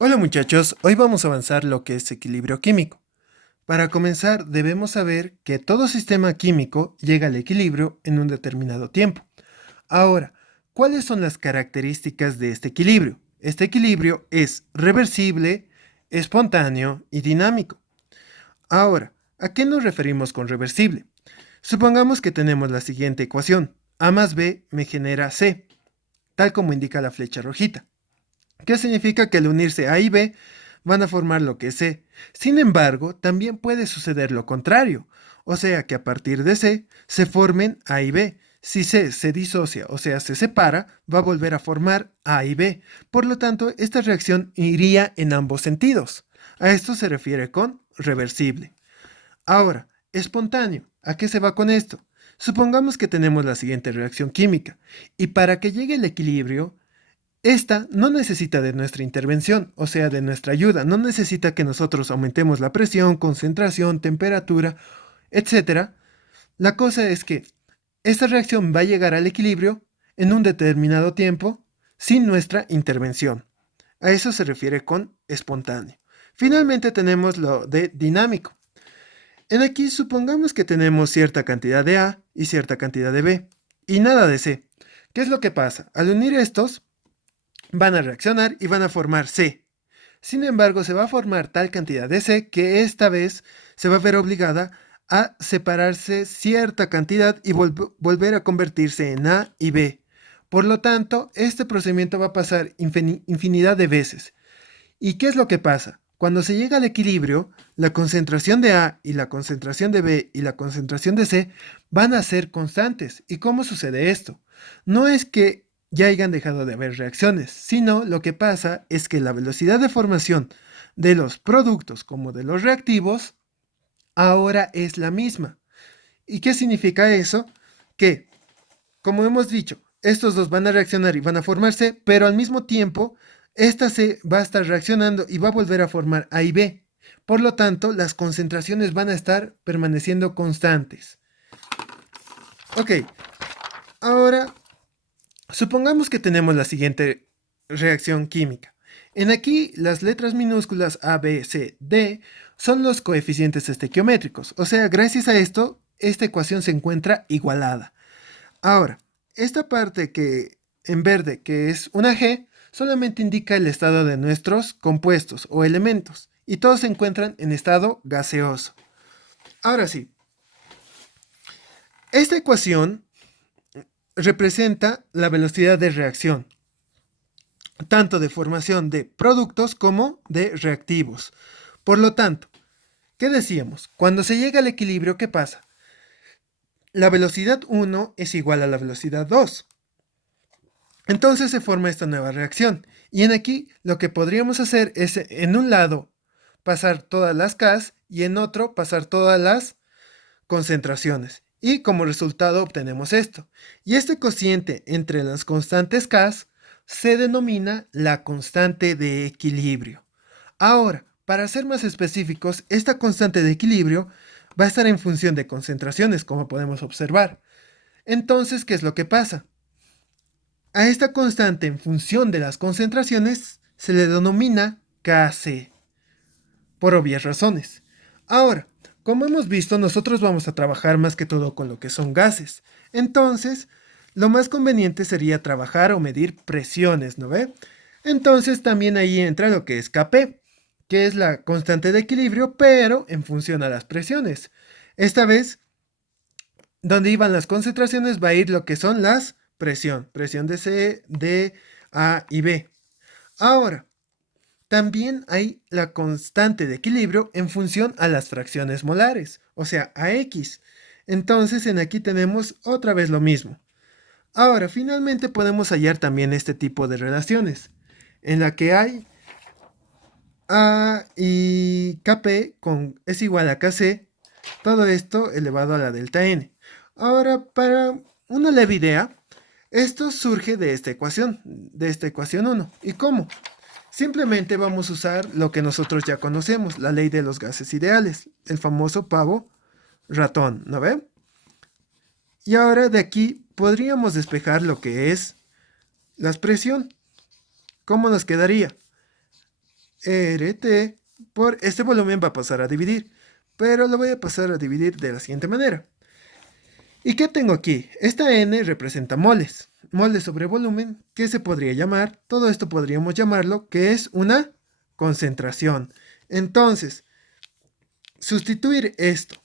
Hola muchachos, hoy vamos a avanzar lo que es equilibrio químico. Para comenzar, debemos saber que todo sistema químico llega al equilibrio en un determinado tiempo. Ahora, ¿cuáles son las características de este equilibrio? Este equilibrio es reversible, espontáneo y dinámico. Ahora, ¿a qué nos referimos con reversible? Supongamos que tenemos la siguiente ecuación. A más B me genera C, tal como indica la flecha rojita. ¿Qué significa que al unirse A y B van a formar lo que es C? Sin embargo, también puede suceder lo contrario, o sea que a partir de C se formen A y B. Si C se disocia, o sea, se separa, va a volver a formar A y B. Por lo tanto, esta reacción iría en ambos sentidos. A esto se refiere con reversible. Ahora, espontáneo. ¿A qué se va con esto? Supongamos que tenemos la siguiente reacción química, y para que llegue el equilibrio, esta no necesita de nuestra intervención, o sea, de nuestra ayuda, no necesita que nosotros aumentemos la presión, concentración, temperatura, etcétera. La cosa es que esta reacción va a llegar al equilibrio en un determinado tiempo sin nuestra intervención. A eso se refiere con espontáneo. Finalmente tenemos lo de dinámico. En aquí supongamos que tenemos cierta cantidad de A y cierta cantidad de B y nada de C. ¿Qué es lo que pasa? Al unir estos, van a reaccionar y van a formar C. Sin embargo, se va a formar tal cantidad de C que esta vez se va a ver obligada a separarse cierta cantidad y volver a convertirse en A y B. Por lo tanto, este procedimiento va a pasar infinidad de veces. ¿Y qué es lo que pasa? Cuando se llega al equilibrio, la concentración de A y la concentración de B y la concentración de C van a ser constantes. ¿Y cómo sucede esto? No es que ya hayan dejado de haber reacciones, sino lo que pasa es que la velocidad de formación de los productos como de los reactivos ahora es la misma. ¿Y qué significa eso? Que, como hemos dicho, estos dos van a reaccionar y van a formarse, pero al mismo tiempo, esta C va a estar reaccionando y va a volver a formar A y B. Por lo tanto, las concentraciones van a estar permaneciendo constantes. Ok, ahora supongamos que tenemos la siguiente reacción química. En aquí, las letras minúsculas A, B, C, D son los coeficientes estequiométricos. O sea, gracias a esto, esta ecuación se encuentra igualada. Ahora, esta parte que en verde, que es una G, solamente indica el estado de nuestros compuestos o elementos, y todos se encuentran en estado gaseoso. Ahora sí, esta ecuación representa la velocidad de reacción, tanto de formación de productos como de reactivos. Por lo tanto, ¿qué decíamos? Cuando se llega al equilibrio, ¿qué pasa? La velocidad 1 es igual a la velocidad 2. Entonces se forma esta nueva reacción. Y en aquí lo que podríamos hacer es en un lado pasar todas las Ks y en otro pasar todas las concentraciones. Y como resultado obtenemos esto. Y este cociente entre las constantes Ks se denomina la constante de equilibrio. Ahora, para ser más específicos, esta constante de equilibrio va a estar en función de concentraciones, como podemos observar. Entonces, ¿qué es lo que pasa? A esta constante en función de las concentraciones se le denomina Kc, por obvias razones. Ahora, como hemos visto, nosotros vamos a trabajar más que todo con lo que son gases. Entonces, lo más conveniente sería trabajar o medir presiones, ¿no ve? Entonces también ahí entra lo que es Kp, que es la constante de equilibrio, pero en función a las presiones. Esta vez, donde iban las concentraciones, va a ir lo que son las presión de C, D, A y B. Ahora, también hay la constante de equilibrio en función a las fracciones molares, o sea, a X. Entonces, en aquí tenemos otra vez lo mismo. Ahora, finalmente podemos hallar también este tipo de relaciones, en la que hay A y Kp es igual a Kc, todo esto elevado a la delta n. Ahora, para una leve idea, esto surge de esta ecuación 1. ¿Y cómo? Simplemente vamos a usar lo que nosotros ya conocemos, la ley de los gases ideales, el famoso pavo ratón, ¿no ve? Y ahora de aquí podríamos despejar lo que es la expresión. ¿Cómo nos quedaría? RT por este volumen va a pasar a dividir, pero lo voy a pasar a dividir de la siguiente manera. ¿Y qué tengo aquí? Esta N representa moles. Moles sobre volumen, ¿qué se podría llamar? Todo esto podríamos llamarlo que es una concentración. Entonces, sustituir esto,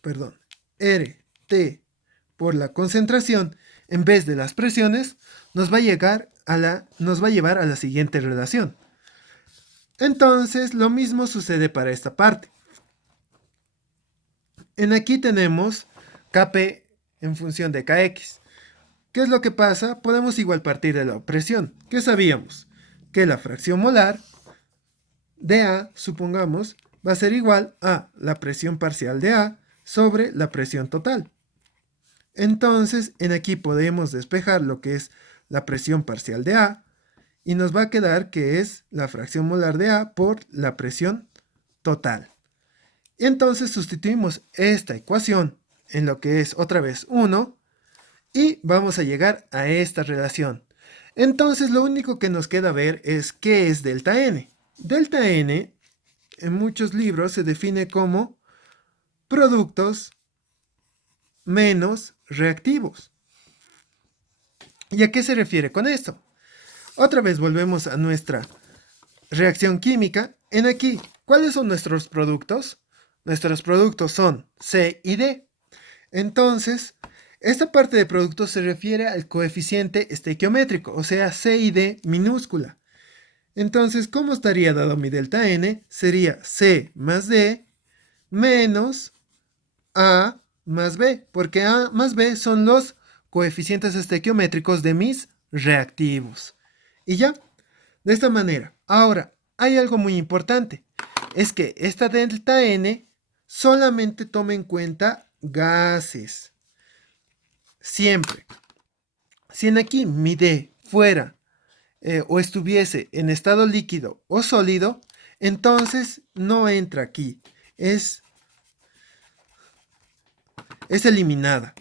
perdón, RT por la concentración en vez de las presiones, nos va a llevar a la siguiente relación. Entonces, lo mismo sucede para esta parte. En aquí tenemos Kp en función de Kx. ¿Qué es lo que pasa? Podemos igual partir de la presión. ¿Qué sabíamos? Que la fracción molar de A, supongamos, va a ser igual a la presión parcial de A sobre la presión total. Entonces, en aquí podemos despejar lo que es la presión parcial de A y nos va a quedar que es la fracción molar de A por la presión total. Y entonces sustituimos esta ecuación en lo que es otra vez 1 y vamos a llegar a esta relación. Entonces lo único que nos queda ver es qué es delta N. Delta N en muchos libros se define como productos menos reactivos. ¿Y a qué se refiere con esto? Otra vez volvemos a nuestra reacción química. En aquí, ¿cuáles son nuestros productos? Nuestros productos son C y D. Entonces, esta parte de productos se refiere al coeficiente estequiométrico, o sea, C y D minúscula. Entonces, ¿cómo estaría dado mi delta N? Sería C más D menos A más B, porque A más B son los coeficientes estequiométricos de mis reactivos. Y ya, de esta manera. Ahora, hay algo muy importante, es que esta delta N solamente toma en cuenta gases. Siempre. Si en aquí mi D fuera o estuviese en estado líquido o sólido, entonces no entra aquí. Es eliminada.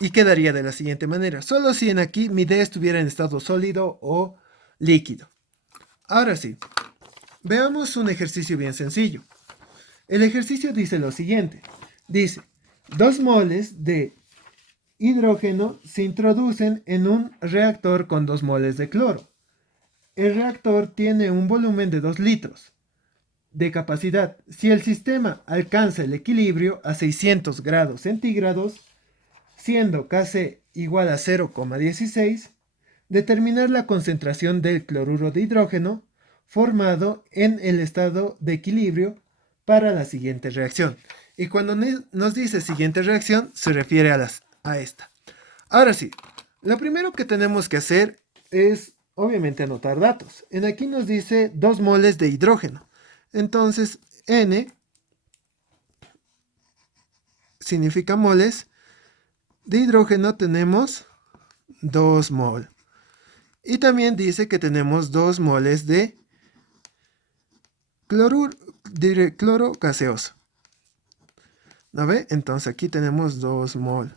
Y quedaría de la siguiente manera. Solo si en aquí mi D estuviera en estado sólido o líquido. Ahora sí, veamos un ejercicio bien sencillo. El ejercicio dice lo siguiente. Dice, 2 moles de hidrógeno se introducen en un reactor con 2 moles de cloro. El reactor tiene un volumen de 2 litros de capacidad. Si el sistema alcanza el equilibrio a 600 grados centígrados, siendo Kc igual a 0,16, determinar la concentración del cloruro de hidrógeno formado en el estado de equilibrio para la siguiente reacción. Y cuando nos dice siguiente reacción, se refiere a esta. Ahora sí, lo primero que tenemos que hacer es, obviamente, anotar datos. En aquí nos dice 2 moles de hidrógeno. Entonces, N significa moles. De hidrógeno tenemos 2 mol. Y también dice que tenemos 2 moles de cloro gaseoso. ¿No ve? Entonces aquí tenemos 2 mol.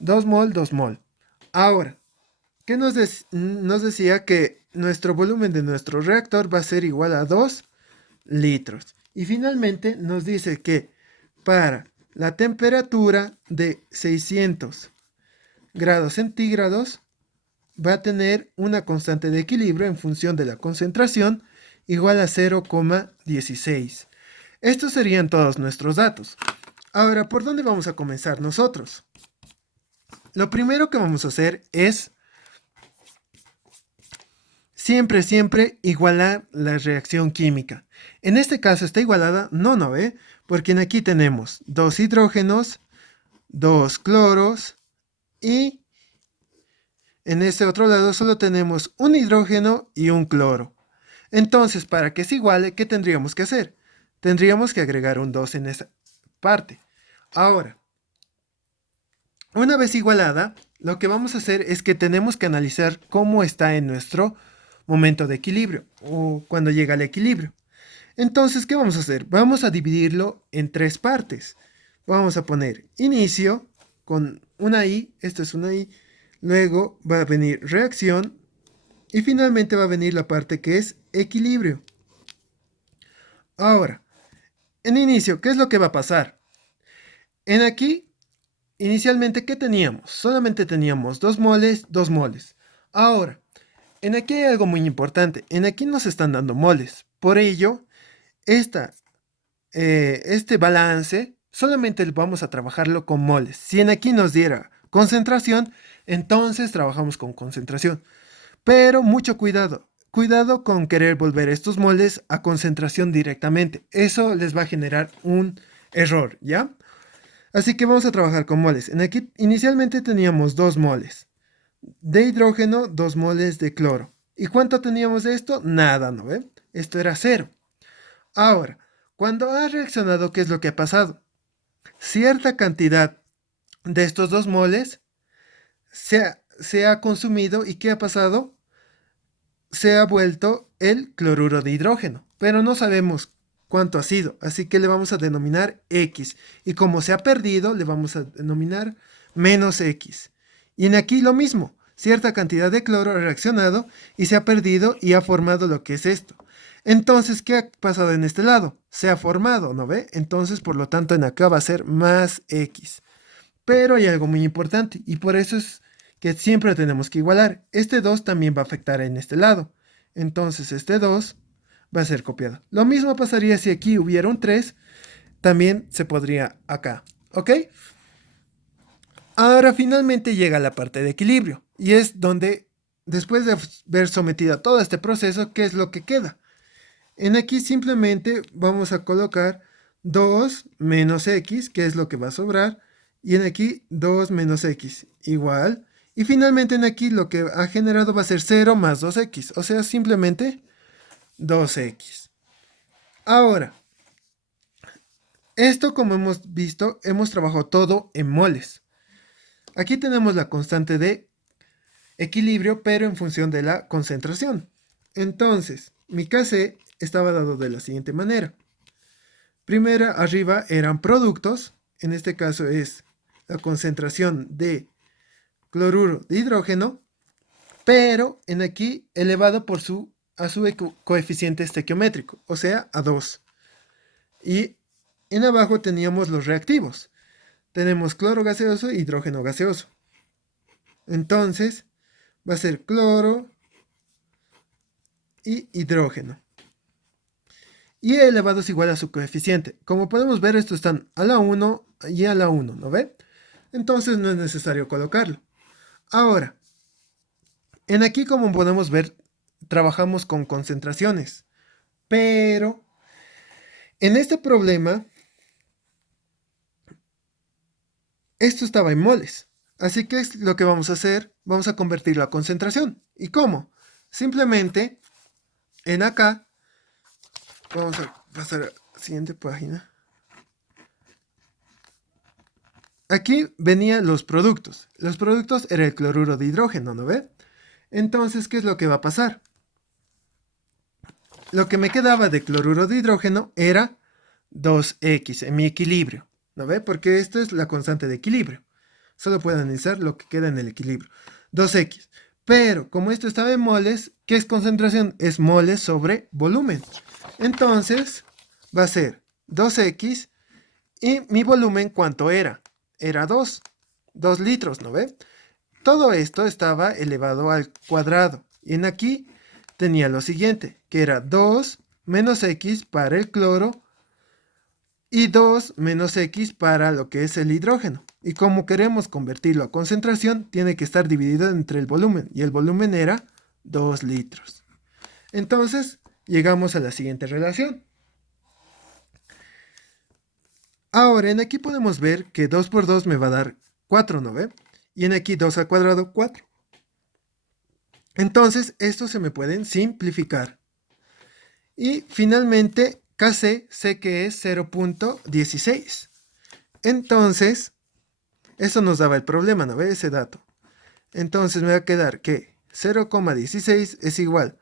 2 mol, 2 mol. Ahora, ¿qué nos decía? Que nuestro volumen de nuestro reactor va a ser igual a 2 litros. Y finalmente nos dice que para la temperatura de 600 grados centígrados va a tener una constante de equilibrio en función de la concentración igual a 0,16. Estos serían todos nuestros datos. Ahora, ¿por dónde vamos a comenzar nosotros? Lo primero que vamos a hacer es siempre igualar la reacción química. En este caso está igualada, no ve, porque en aquí tenemos 2 hidrógenos, 2 cloros y en este otro lado solo tenemos un hidrógeno y un cloro. Entonces, para que se iguale, ¿qué tendríamos que hacer? Tendríamos que agregar un 2 en esa parte. Ahora, una vez igualada, lo que vamos a hacer es que tenemos que analizar cómo está en nuestro momento de equilibrio o cuando llega al equilibrio. Entonces, ¿qué vamos a hacer? Vamos a dividirlo en 3 partes. Vamos a poner inicio con una I, esto es una I, luego va a venir reacción Y finalmente va a venir la parte que es equilibrio. Ahora, en inicio, ¿qué es lo que va a pasar? En aquí, inicialmente, ¿qué teníamos? Solamente teníamos 2 moles, 2 moles. Ahora, en aquí hay algo muy importante. En aquí nos están dando moles. Por ello, este balance solamente vamos a trabajarlo con moles. Si en aquí nos diera concentración, entonces trabajamos con concentración. Pero mucho cuidado. Cuidado con querer volver estos moles a concentración directamente. Eso les va a generar un error, ¿ya? Así que vamos a trabajar con moles. En aquí inicialmente teníamos 2 moles de hidrógeno, 2 moles de cloro. ¿Y cuánto teníamos de esto? Nada, ¿no ve? Esto era cero. Ahora, cuando ha reaccionado, ¿qué es lo que ha pasado? Cierta cantidad de estos 2 moles se ha consumido y ¿qué ha pasado? Se ha vuelto el cloruro de hidrógeno, pero no sabemos cuánto ha sido, así que le vamos a denominar X. Y como se ha perdido, le vamos a denominar menos X. Y en aquí lo mismo, cierta cantidad de cloro ha reaccionado y se ha perdido y ha formado lo que es esto. Entonces, ¿qué ha pasado en este lado? Se ha formado, ¿no ve? Entonces, por lo tanto, en acá va a ser más X. Pero hay algo muy importante y por eso es que siempre tenemos que igualar. Este 2 también va a afectar en este lado. Entonces este 2 va a ser copiado. Lo mismo pasaría si aquí hubiera un 3, también se podría acá. ¿Ok? Ahora finalmente llega la parte de equilibrio y es donde, después de haber sometido a todo este proceso, ¿qué es lo que queda? En aquí simplemente vamos a colocar 2 menos x, que es lo que va a sobrar, y en aquí 2 menos x, igual. Y finalmente en aquí lo que ha generado va a ser 0 más 2x, o sea, simplemente 2x. Ahora, esto como hemos visto, hemos trabajado todo en moles. Aquí tenemos la constante de equilibrio, pero en función de la concentración. Entonces, mi Kc estaba dado de la siguiente manera. Primera, arriba eran productos, en este caso es la concentración de cloruro de hidrógeno, pero en aquí elevado a su coeficiente estequiométrico, o sea, a 2. Y en abajo teníamos los reactivos. Tenemos cloro gaseoso e hidrógeno gaseoso. Entonces, va a ser cloro y hidrógeno. Y elevado es igual a su coeficiente. Como podemos ver, estos están a la 1 y a la 1, ¿no ve? Entonces no es necesario colocarlo. Ahora, en aquí como podemos ver, trabajamos con concentraciones. Pero en este problema, esto estaba en moles. Así que es lo que vamos a hacer, vamos a convertirlo a concentración. ¿Y cómo? Simplemente, en acá, vamos a pasar a la siguiente página. Aquí venían los productos. Los productos era el cloruro de hidrógeno, ¿no ve? Entonces, ¿qué es lo que va a pasar? Lo que me quedaba de cloruro de hidrógeno era 2x en mi equilibrio, ¿no ve? Porque esto es la constante de equilibrio. Solo puedo analizar lo que queda en el equilibrio. 2x. Pero como esto estaba en moles, ¿qué es concentración? Es moles sobre volumen. Entonces, va a ser 2x y mi volumen, ¿cuánto era? Era 2 litros, ¿no ve? Todo esto estaba elevado al cuadrado. Y en aquí tenía lo siguiente, que era 2 menos x para el cloro y 2 menos x para lo que es el hidrógeno. Y como queremos convertirlo a concentración, tiene que estar dividido entre el volumen. Y el volumen era 2 litros. Entonces, llegamos a la siguiente relación. Ahora, en aquí podemos ver que 2 por 2 me va a dar 4, ¿no ve? Y en aquí 2 al cuadrado, 4. Entonces, estos se me pueden simplificar. Y finalmente, Kc sé que es 0.16. Entonces, eso nos daba el problema, ¿no ve? Ese dato. Entonces me va a quedar que 0,16 es igual.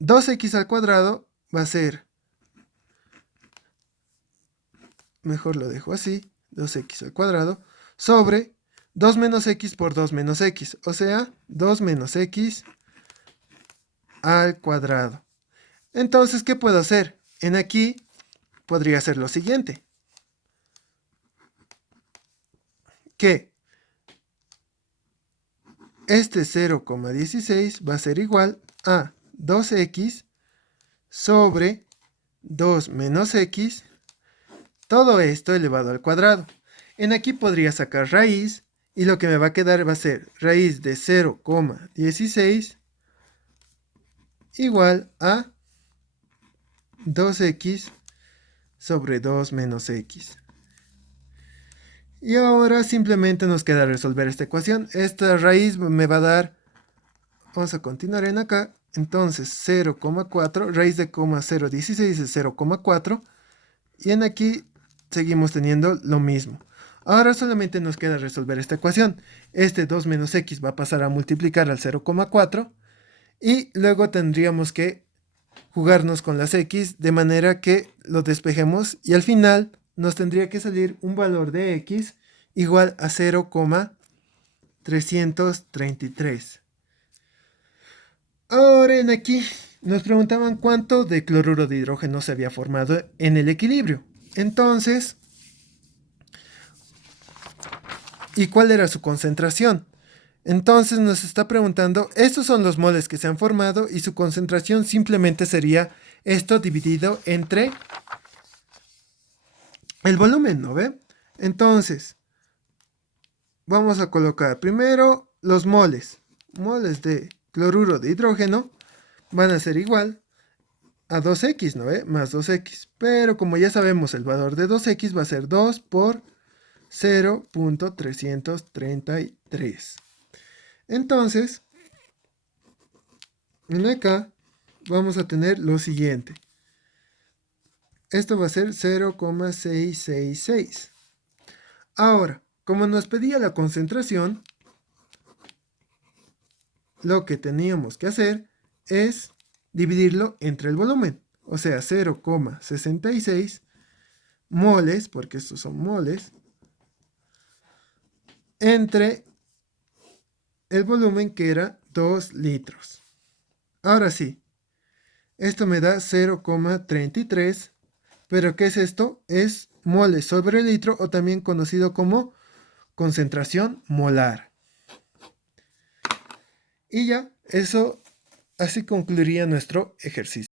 2x al cuadrado va a ser, mejor lo dejo así, 2x al cuadrado, sobre 2 menos x por 2 menos x. O sea, 2 menos x al cuadrado. Entonces, ¿qué puedo hacer? En aquí podría hacer lo siguiente. Que este 0,16 va a ser igual a 2x sobre 2 menos x, todo esto elevado al cuadrado. En aquí podría sacar raíz y lo que me va a quedar va a ser raíz de 0,16 igual a 2x sobre 2 menos x. Y ahora simplemente nos queda resolver esta ecuación. Esta raíz me va a dar, vamos a continuar en acá, entonces 0,4, raíz de 0,16 es 0,4. Y en aquí seguimos teniendo lo mismo. Ahora solamente nos queda resolver esta ecuación. Este 2 menos x va a pasar a multiplicar al 0,4. Y luego tendríamos que jugarnos con las x de manera que lo despejemos. Y al final nos tendría que salir un valor de x igual a 0,333. Ahora en aquí nos preguntaban cuánto de cloruro de hidrógeno se había formado en el equilibrio. Entonces, ¿y cuál era su concentración? Entonces nos está preguntando, estos son los moles que se han formado y su concentración simplemente sería esto dividido entre el volumen, ¿no ve? Entonces, vamos a colocar primero los moles. Moles de cloruro de hidrógeno van a ser igual a 2x, ¿no ve? Más 2x. Pero como ya sabemos, el valor de 2x va a ser 2 por 0,333. Entonces, en acá vamos a tener lo siguiente. Esto va a ser 0,666. Ahora, como nos pedía la concentración, lo que teníamos que hacer es dividirlo entre el volumen. O sea, 0,66 moles, porque estos son moles, entre el volumen que era 2 litros. Ahora sí, esto me da 0,33, pero ¿qué es esto? Es moles sobre litro o también conocido como concentración molar. Y ya, eso así concluiría nuestro ejercicio.